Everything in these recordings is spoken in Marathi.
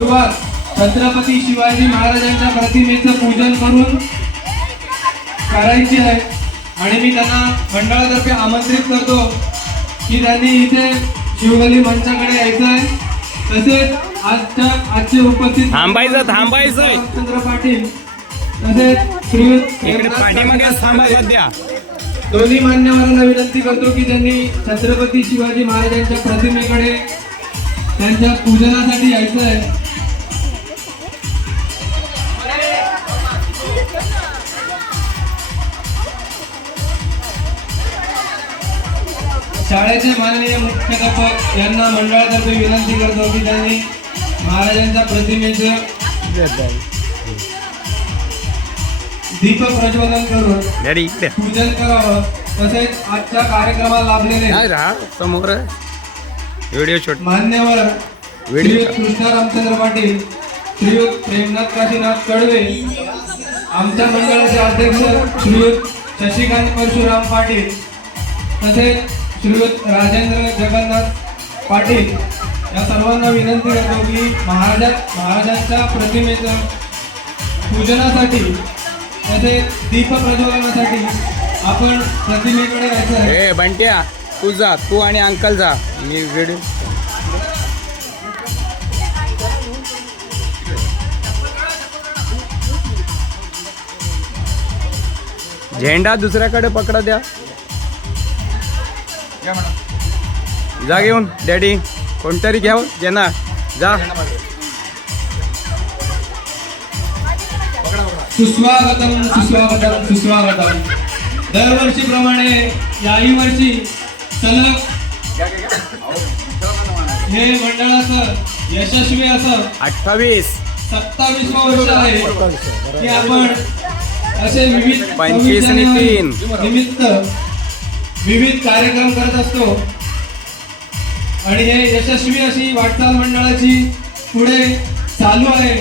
सुरुवात छत्रपती शिवाजी महाराजांच्या प्रतिमेचं पूजन करून करायची आहे आणि मी त्यांना मंडळातर्फे आमंत्रित करतो की त्यांनी इथे शिवगली मंचाकडे यायचं आहे. तसेच आजचे उपस्थित थांबायचं रामचंद्र पाटील तसेच श्रीयुत पाठीमागे थांबा सध्या. दोन्ही मान्यवरांना विनंती करतो की त्यांनी छत्रपती शिवाजी महाराजांच्या प्रतिमेकडे त्यांच्या पूजनासाठी यायचं आहे. शाळेचे माननीय मुख्याध्यापक यांना मंडळातर्फे विनंती करतो की त्यांनी महाराजांच्या प्रतिमेचं दीप प्रज्वलन करून पूजन करावं. तसेच आजच्या कार्यक्रमाला लाभलेले समोर व्हिडिओ शूट मान्यवर श्रीयुत कृष्णा रामचंद्र पाटील, श्रीयुत प्रेमनाथ काशीनाथ कडवे, आमच्या मंडळाचे अध्यक्ष श्रीयुत शशिकांत परशुराम पाटील, तसेच श्रीयुत राजेंद्र जगन्नाथ पाटील या सर्वांना विनंती करतो की महाराजांच्या प्रतिमेचं पूजनासाठी तसेच दीप प्रज्वलनासाठी आपण प्रतिमेकडे यायचं आहे. बंट्या तू जा, तू आणि अंकल जा. मी व्हिडिओ झेंडा दुसऱ्याकडे पकडा द्या. जा घेऊन डॅडी, कोणतरी घ्याव ज्यांना जा. सुस्वागतम सुस्वागतम सुस्वागतम. दरवर्षीप्रमाणे याही वर्षी सलग हे मंडळाचं यशस्वी असं 27वा वर्ष आहे की आपण असे विविध 25 आणि 3 निमित्त विविध कार्यक्रम करत असतो आणि हे यशस्वी अशी वाटचाल मंडळाची पुढे चालू आहे.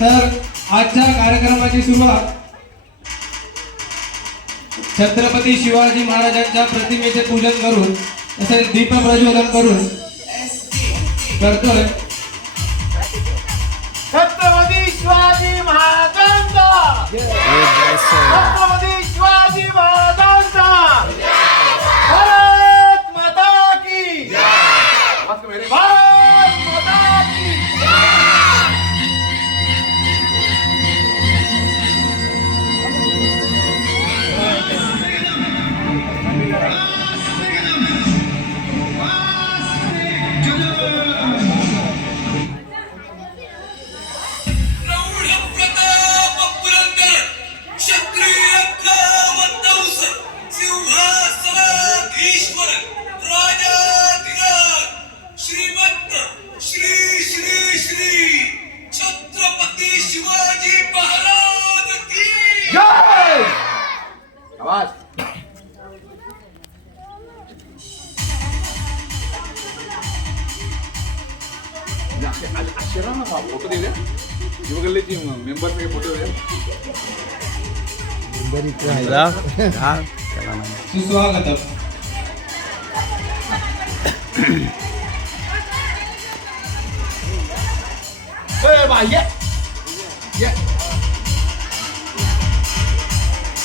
तर आजच्या कार्यक्रमाची सुरुवात छत्रपती शिवाजी महाराजांच्या प्रतिमेचे पूजन करून तसेच दीप प्रज्वलन करून करतोय. छत्रपती शिवाजी महाराजांचा, छत्रपती शिवाजी महाराजांचा, भारत माता की, भारत माता की. फोटो दे द्या. युवगल्लीची मेंबर फोटो द्या. सुस्वागतम.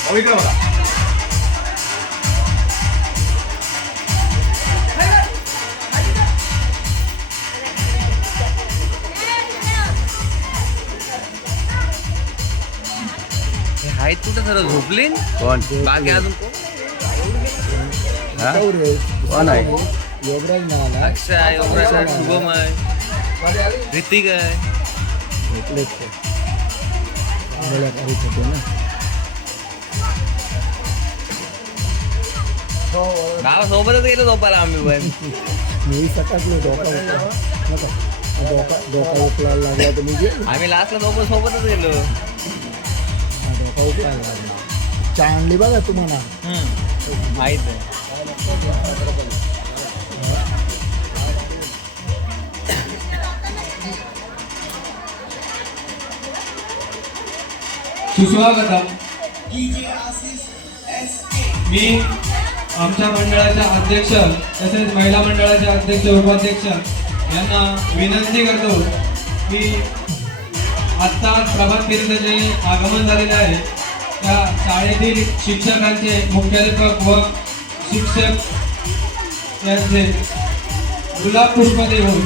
इकडे बघा. आहेत कुठं सर झोपले कोण बाकी अजून कोण आहे? अक्षय योगराज शुभम आहे, ऋतिक आहे. गावा सोबतच गेलो झोपायला आम्ही पण. मी सकाळी डोका उचलायला लागला तर मी आम्ही लास्टला सोबतच गेलो. चहा आणली बघा तुम्हाला. माहित आहे. सुस्वागतम. मी आमच्या मंडळाच्या अध्यक्ष तसेच महिला मंडळाचे अध्यक्ष उपाध्यक्ष यांना विनंती करतो की आत्ता प्रभात फेरीचं जे आगमन झालेलं आहे त्या शाळेतील शिक्षकांचे मुख्याध्यापक व शिक्षक यांचे गुलाब पुष्प देऊन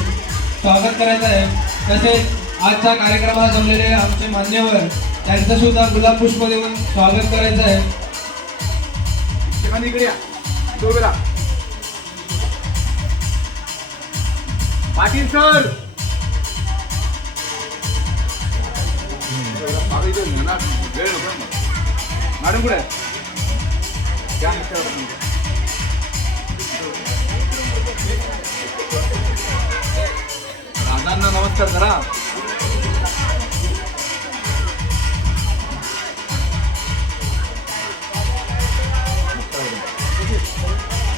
स्वागत करायचं आहे. तसेच आजच्या कार्यक्रमाला जमलेले आमचे मान्यवर त्यांचं सुद्धा गुलाब पुष्प देऊन स्वागत करायचं आहे. शिवानी इकडे या. इथं उभे राहा. पाटील सर मागं इथं म्हणा, वेळ नको ना. मॅडम कुठे आहे? त्या ह्याच्यावर आपण. दादांना नमस्कार करा.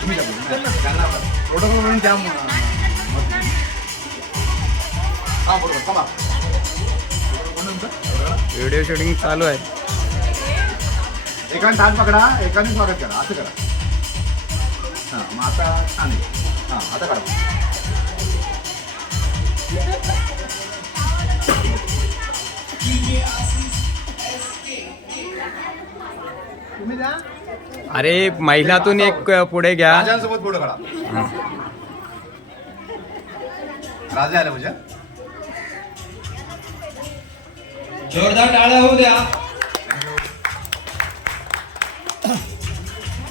तुम्ही त्यांना प्रोटोकॉल म्हणून द्या. हा बरोबर चला. व्हिडिओ शूटिंग चालू आहे. एकाने हात पकडा, एकाने स्वागत करा, असं करा. हां मग आता छान आहे. हां आता करा. तुम्ही द्या. अरे महिलातून एक पुढे घ्या. राजांसोबत फोटो काढा. राजा आला म्हणजे जोरदार टाळ्या होऊ द्या.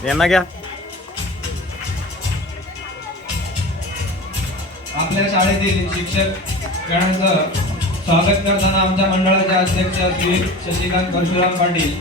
यांना घ्या. आपल्या शाळेतील शिक्षकांचं स्वागत करताना आमच्या मंडळाचे अध्यक्ष श्री शशिकांत परशुराम पाटील